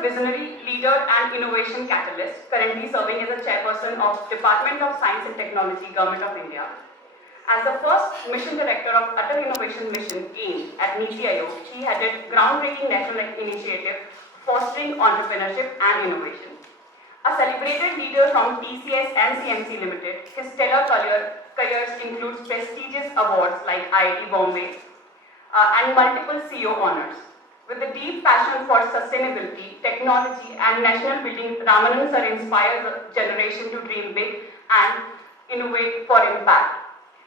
a visionary leader and innovation catalyst, currently serving as a chairperson of Department of Science and Technology, Government of India. As the first mission director of Atal Innovation Mission AIM at NITI Aayog, he headed groundbreaking national initiative fostering entrepreneurship and innovation. A celebrated leader from TCS and CMC Limited, his stellar careers include prestigious awards like IIT Bombay and multiple CEO honors. With a deep passion for sustainability, technology and national building, Ramanan Sir inspires a generation to dream big and innovate for impact.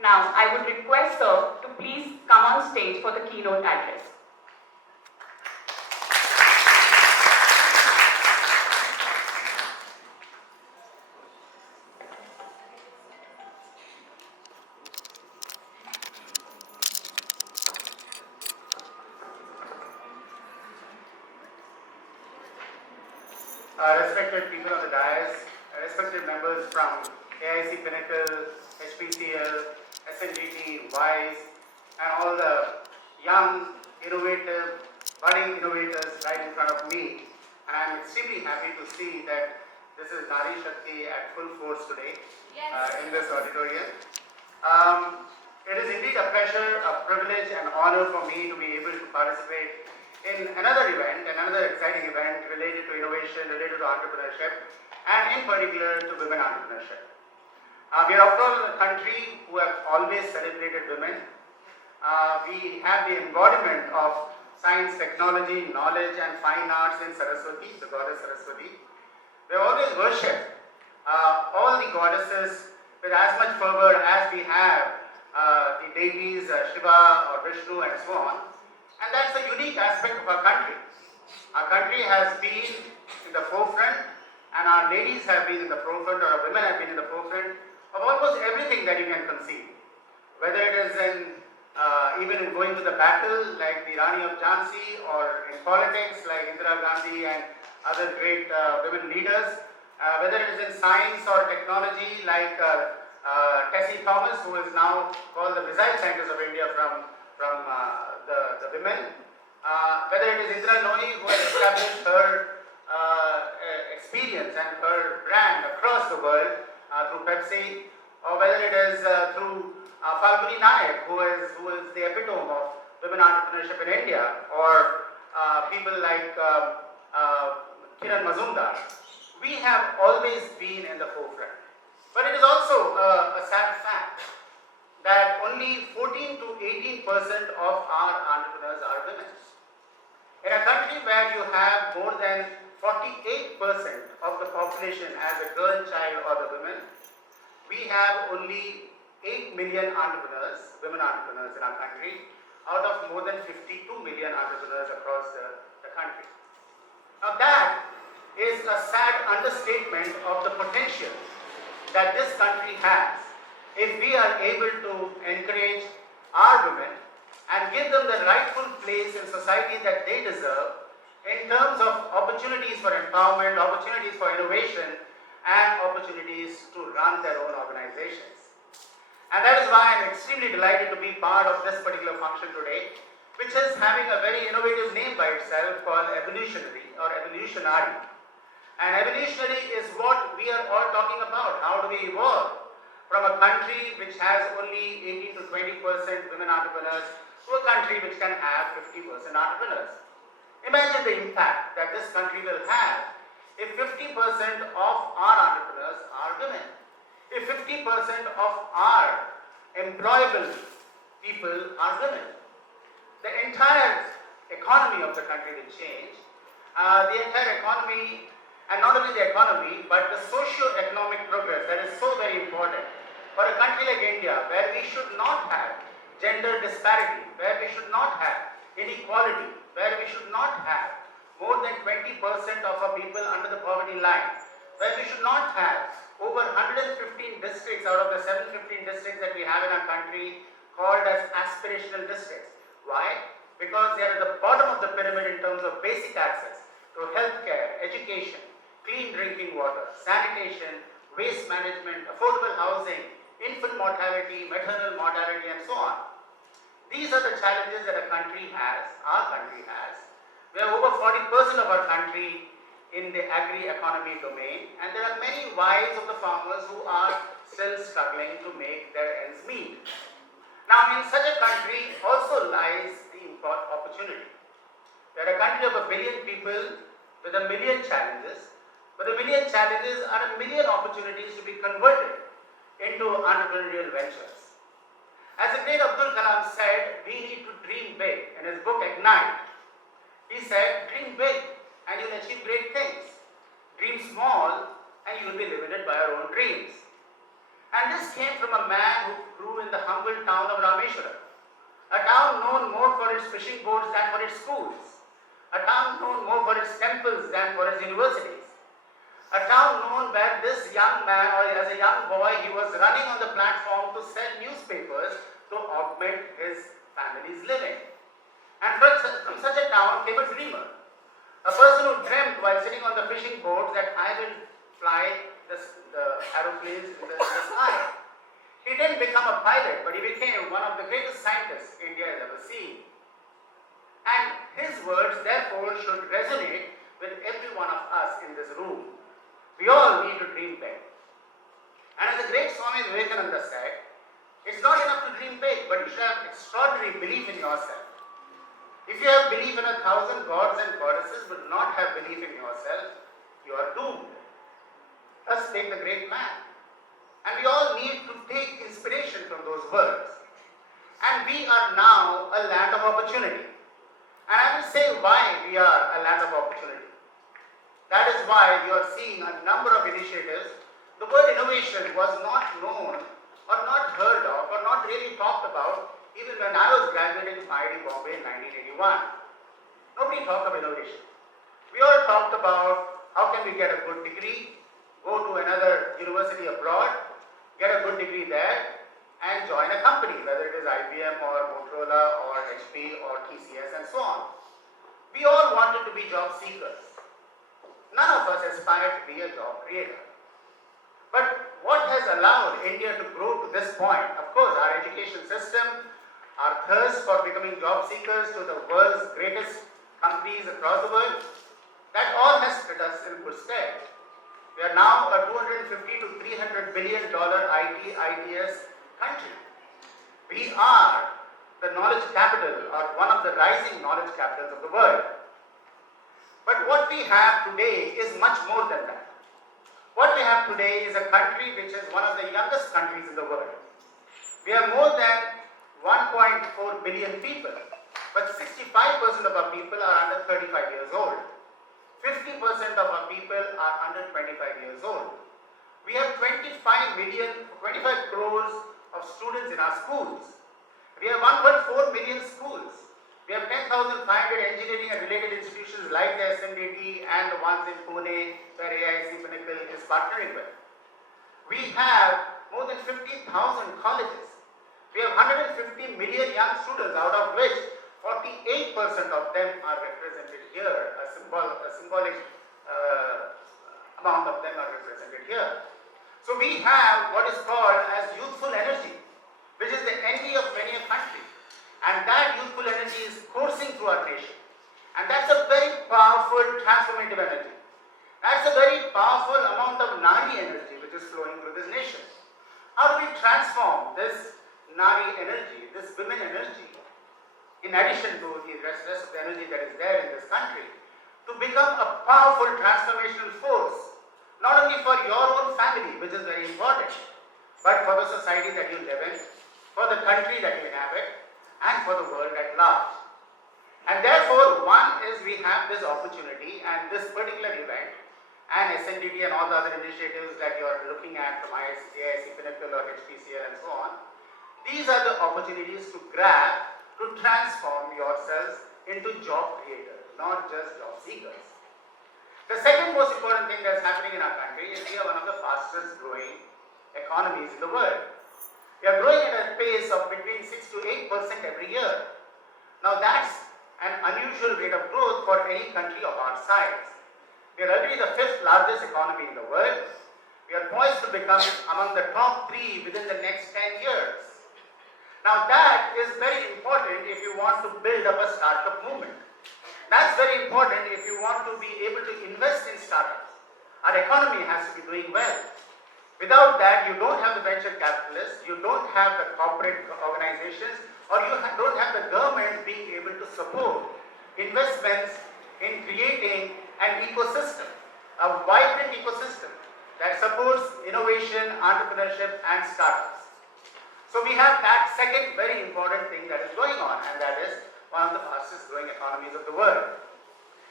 Now, I would request Sir to please come on stage for the keynote address. Respected people on the dais, respected members from AIC Pinnacle, HPCL, SNDT, WISE, and all the young, innovative, budding innovators right in front of me. And I'm extremely happy to see that this is Nari Shakti at full force today in this auditorium. It is indeed a pleasure, a privilege, and honor for me to be able to participate in another event, another exciting event related to innovation, related to entrepreneurship, and in particular to women entrepreneurship. We are after all a country who have always celebrated women. We have the embodiment of science, technology, knowledge, and fine arts in Saraswati, the goddess Saraswati. We have always worshipped all the goddesses with as much fervor as we have the deities Shiva or Vishnu and so on. And that's a unique aspect of our country. Our country has been in the forefront, and our ladies have been in the forefront, or our women have been in the forefront of almost everything that you can conceive. Whether it is in even in going to the battle like the Rani of Jhansi, or in politics like Indira Gandhi and other great women leaders, whether it is in science or technology like Tessie Thomas, who is now called the missile scientist of India from the women, whether it is Indra Nooyi, who has established her experience and her brand across the world through Pepsi, or whether it is through Falguni Nayak, who is the epitome of women entrepreneurship in India, or people like Kiran Mazumdar. We have always been in the forefront. But it is also a sad fact that only 14 to 18% of our entrepreneurs are women. In a country where you have more than 48% of the population as a girl child or the women, we have only 8 million entrepreneurs, women entrepreneurs in our country, out of more than 52 million entrepreneurs across the country. Now that is a sad understatement of the potential that this country has if we are able to encourage our women and give them the rightful place in society that they deserve in terms of opportunities for empowerment, opportunities for innovation, and opportunities to run their own organizations. And that is why I'm extremely delighted to be part of this particular function today, which is having a very innovative name by itself called Evolution-Naari or Evolution-Naari. And evolutionary is what we are all talking about. How do we evolve from a country which has only 18 to 20% women entrepreneurs to a country which can have 50% entrepreneurs? Imagine the impact that this country will have if 50% of our entrepreneurs are women. If 50% of our employable people are women. The entire economy of the country will change. The entire economy, and not only the economy, but the socio-economic progress that is so very important for a country like India, where we should not have gender disparity, where we should not have inequality, where we should not have more than 20% of our people under the poverty line, where we should not have over 115 districts out of the 715 districts that we have in our country called as aspirational districts. Why? Because they are at the bottom of the pyramid in terms of basic access to healthcare, education, clean drinking water, sanitation, waste management, affordable housing, infant mortality, maternal mortality, and so on. These are the challenges that a country has, our country has, where over 40% of our country in the agri-economy domain, and there are many wives of the farmers who are still struggling to make their ends meet. Now, in such a country also lies the important opportunity. We are a country of 1 billion people with 1 million challenges, but 1 million challenges are 1 million opportunities to be converted into entrepreneurial ventures. As the great Abdul Kalam said, we need to dream big. In his book Ignite, he said, dream big and you'll achieve great things. Dream small and you'll be limited by your own dreams. And this came from a man who grew in the humble town of Rameshwaram, a town known more for its fishing boats than for its schools, a town known more for its temples than for its universities, a town known where this young man, or as a young boy, he was running on the platform to sell newspapers to augment his family's living. And from such a town came a dreamer, a person who dreamt while sitting on the fishing boat that I will fly the aeroplanes in the sky. He didn't become a pilot, but he became one of the greatest scientists India has ever seen. And his words, therefore, should resonate with every one of us in this room. We all need to dream big. And as the great Swami Vivekananda said, it's not enough to dream big, but you should have extraordinary belief in yourself. If you have belief in 1,000 gods and goddesses but not have belief in yourself, you are doomed. Thus take the great man. And we all need to take inspiration from those words. And we are now a land of opportunity. And I will say why we are a land of opportunity. That is why you are seeing a number of initiatives. The word innovation was not known or not heard of or not really talked about even when I was graduating from IIT Bombay in 1981. Nobody talked of innovation. We all talked about how can we get a good degree, go to another university abroad, get a good degree there, and join a company, whether it is IBM or Motorola or HP or TCS and so on. We all wanted to be job seekers. None of us aspired to be a job creator. But what has allowed India to grow to this point? Of course, our education system, our thirst for becoming job seekers to the world's greatest companies across the world, that all has put us in good stead. We are now a $250 to $300 billion IT, ITS country. We are the knowledge capital, or one of the rising knowledge capitals of the world. But what we have today is much more than that. What we have today is a country which is one of the youngest countries in the world. We have more than 1.4 billion people, but 65% of our people are under 35 years old. 50% of our people are under 25 years old. We have 25 crores of students in our schools. We have 1.4 million schools. We have 10,500 engineering and related institutions like the SNDT and the ones in Pune where AIC Pinnacle is partnering with. We have more than 50,000 colleges. We have 150 million young students, out of which 48% of them are represented here. A symbolic amount of them are represented here. So we have what is called as youthful energy, which is the envy of many a country. And that youthful energy is coursing through our nation. And that's a very powerful transformative energy. That's a very powerful amount of Nari energy which is flowing through this nation. How do we transform this Nari energy, this women energy, in addition to the rest of the energy that is there in this country, to become a powerful transformational force, not only for your own family, which is very important, but for the society that you live in, for the country that you inhabit, and for the world at large. And therefore, one is we have this opportunity and this particular event and SNDT and all the other initiatives that you are looking at from AIC Pinnacle or HPCL and so on. These are the opportunities to grab, to transform yourselves into job creators, not just job seekers. The second most important thing that's happening in our country is we are one of the fastest growing economies in the world. We are growing at a pace of between 6 to 8% every year. Now that's an unusual rate of growth for any country of our size. We are already the 5th largest economy in the world. We are poised to become among the top 3 within the next 10 years. Now that is very important if you want to build up a startup movement. That's very important if you want to be able to invest in economy has to be doing well. Without that, you don't have the venture capitalists, you don't have the corporate organizations, or you don't have the government being able to support investments in creating an ecosystem, a vibrant ecosystem that supports innovation, entrepreneurship, and startups. So we have that second very important thing that is going on, and that is one of the fastest growing economies of the world.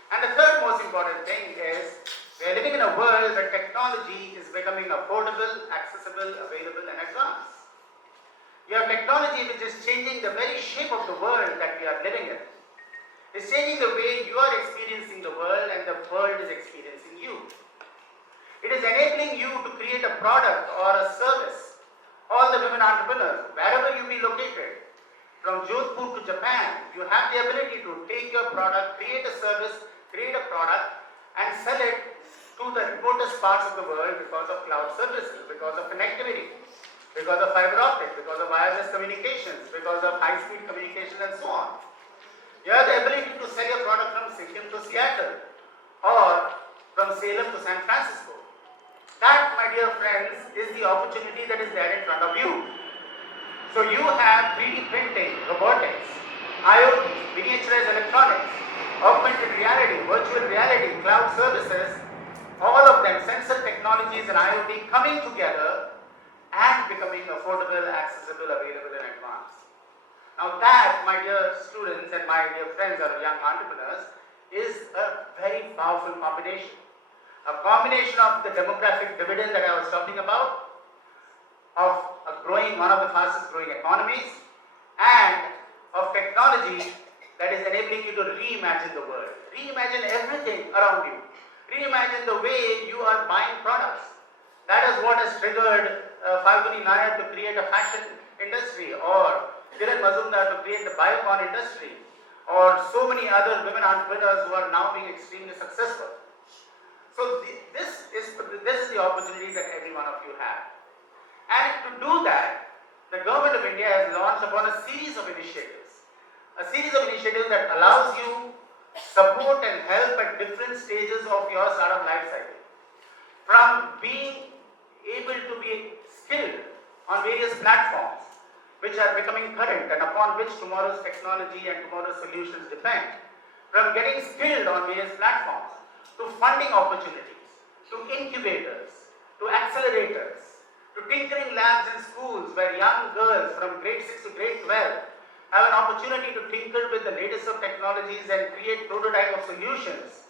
And the third most important thing is we are living in a world where technology is becoming affordable, accessible, available, and advanced. You have technology which is changing the very shape of the world that we are living in. It's changing the way you are experiencing the world and the world is experiencing you. It is enabling you to create a product or a service. All the women entrepreneurs, wherever you be located, from Jodhpur to Japan, you have the ability to take your product, create a service, create a product, and sell it to the remotest parts of the world because of cloud services, because of connectivity, because of fiber optic, because of wireless communications, because of high-speed communication, and so on. You have the ability to sell your product from Sikkim to Seattle or from Salem to San Francisco. That, my dear friends, is the opportunity that is there in front of you. So you have 3D printing, robotics, IoT, miniaturized electronics, augmented reality, virtual reality, cloud services, all of them, sensor technologies and IoT coming together and becoming affordable, accessible, available, and advanced. Now that, my dear students and my dear friends or young entrepreneurs, is a very powerful combination. A combination of the demographic dividend that I was talking about, of one of the fastest growing economies, and of technology that is enabling you to reimagine the world. Reimagine everything around you. Reimagine the way you are buying products. That is what has triggered Falguni Nair to create a fashion industry, or Kiran Mazumdar to create the biocon industry, or so many other women entrepreneurs who are now being extremely successful. So this is the opportunity that every one of you have. And to do that, the Government of India has launched upon a series of initiatives. A series of initiatives that allows you support and help at different stages of your startup life cycle. From being able to be skilled on various platforms which are becoming current and upon which tomorrow's technology and tomorrow's solutions depend. From getting skilled on various platforms to funding opportunities, to incubators, to accelerators, to tinkering labs in schools where young girls from grade 6 to grade 12 have an opportunity to tinker with the latest of technologies and create prototype of solutions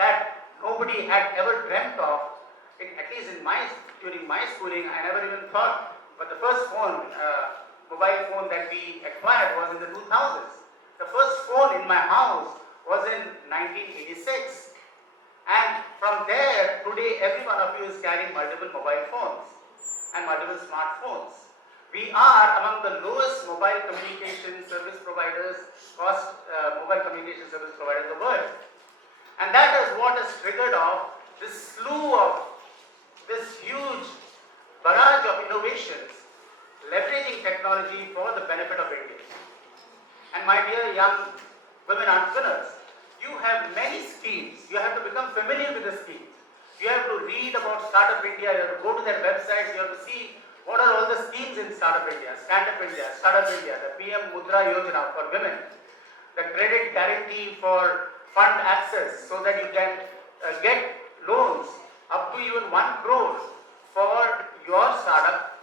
that nobody had ever dreamt of. At least during my schooling, I never even thought. But the first mobile phone that we acquired was in the 2000s. The first phone in my house was in 1986. And from there, today every one of you is carrying multiple mobile phones and multiple smartphones. We are among the lowest mobile communication service providers, mobile communication service providers in the world. And that is what has triggered off this slew of this huge barrage of innovations, leveraging technology for the benefit of India. And my dear young women entrepreneurs, you have many schemes. You have to become familiar with the schemes. You have to read about Startup India, you have to go to their websites, you have to see what are all the schemes in Startup India, Stand Up India, Startup India, the PM Mudra Yojana for women, the credit guarantee for fund access so that you can get loans up to even 1 crore for your startup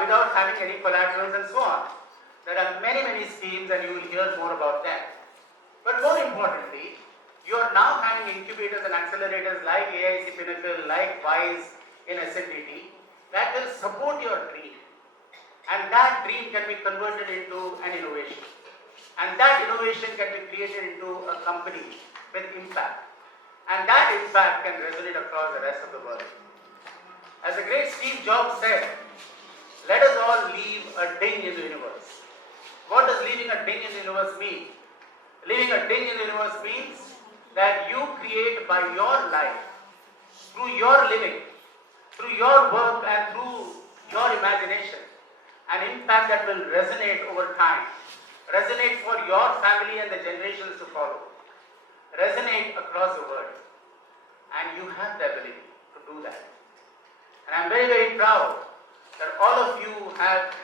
without having any collaterals and so on. There are many schemes and you will hear more about them. But more importantly, you are now having incubators and accelerators like AIC Pinnacle, like WISE in SNDT that will support your dream. And that dream can be converted into an innovation. And that innovation can be created into a company with impact. And that impact can resonate across the rest of the world. As the great Steve Jobs said, let us all leave a ding in the universe. What does leaving a ding in the universe mean? Leaving a ding in the universe means that you create by your life, through your living, through your work and through your imagination, an impact that will resonate over time, resonate for your family and the generations to follow, resonate across the world. And you have the ability to do that. And I'm very, very proud that all of you have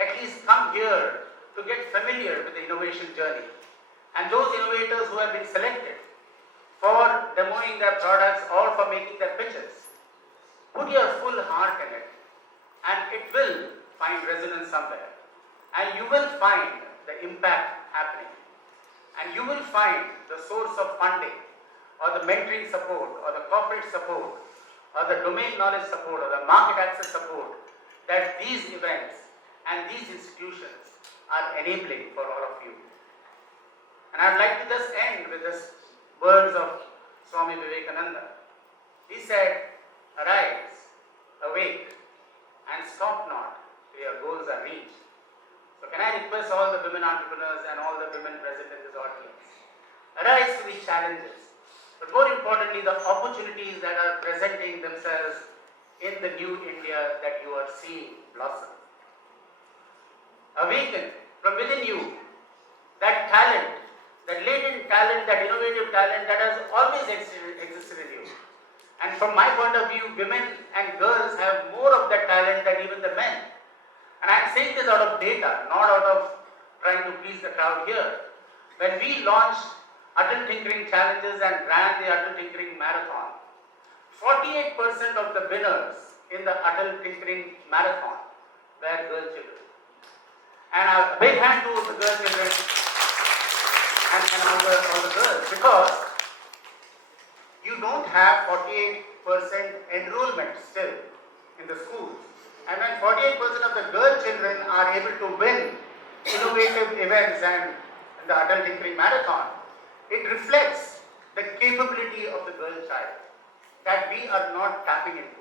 at least come here to get familiar with the innovation journey. And those innovators who have been selected for demoing their products or for making their pitches, put your full heart in it, and it will find resonance somewhere. And you will find the impact happening. And you will find the source of funding, or the mentoring support, or the corporate support, or the domain knowledge support, or the market access support that these events and these institutions are enabling for all of you. And I'd like to just end with this words of Swami Vivekananda. He said, "Arise, awake, and stop not till your goals are reached." So can I request all the women entrepreneurs and all the women present in this audience, arise to these challenges, but more importantly, the opportunities that are presenting themselves in the new India that you are seeing blossom. Awaken from within you that talent, that latent talent, that innovative talent that has always existed in you. And from my point of view, women and girls have more of that talent than even the men. And I am saying this out of data, not out of trying to please the crowd here. When we launched Atal Tinkering Challenges and ran the Atal Tinkering Marathon, 48% of the winners in the Atal Tinkering Marathon were girl children. And a big hand to the girl children and all the girls, because you don't have 48% enrollment still in the schools. And when 48% of the girl children are able to win innovative events and the Atal Tinkering Marathon, it reflects the capability of the girl child that we are not tapping into.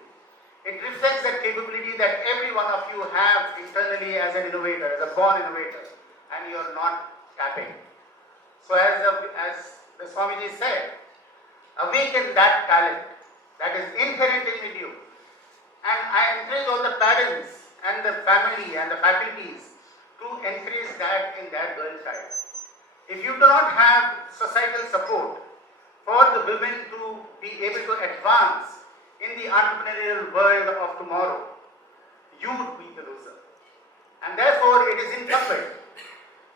It reflects that capability that every one of you have internally as an innovator, as a born innovator, and you are not tapping. So as the Swamiji said, awaken that talent that is inherent in you. And I encourage all the parents and the family and the faculties to encourage that in their girl child. If you do not have societal support for the women to be able to advance in the entrepreneurial world of tomorrow, you would be the loser. And therefore, it is incumbent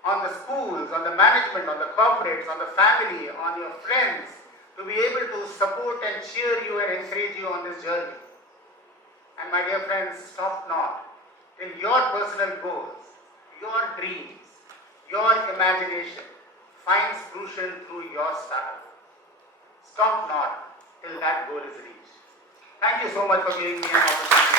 on the schools, on the management, on the corporates, on the family, on your friends to be able to support and cheer you and encourage you on this journey. And my dear friends, stop not till your personal goals, your dreams, your imagination finds fruition through your startup. Stop not till that goal is reached. Thank you so much for giving me an opportunity.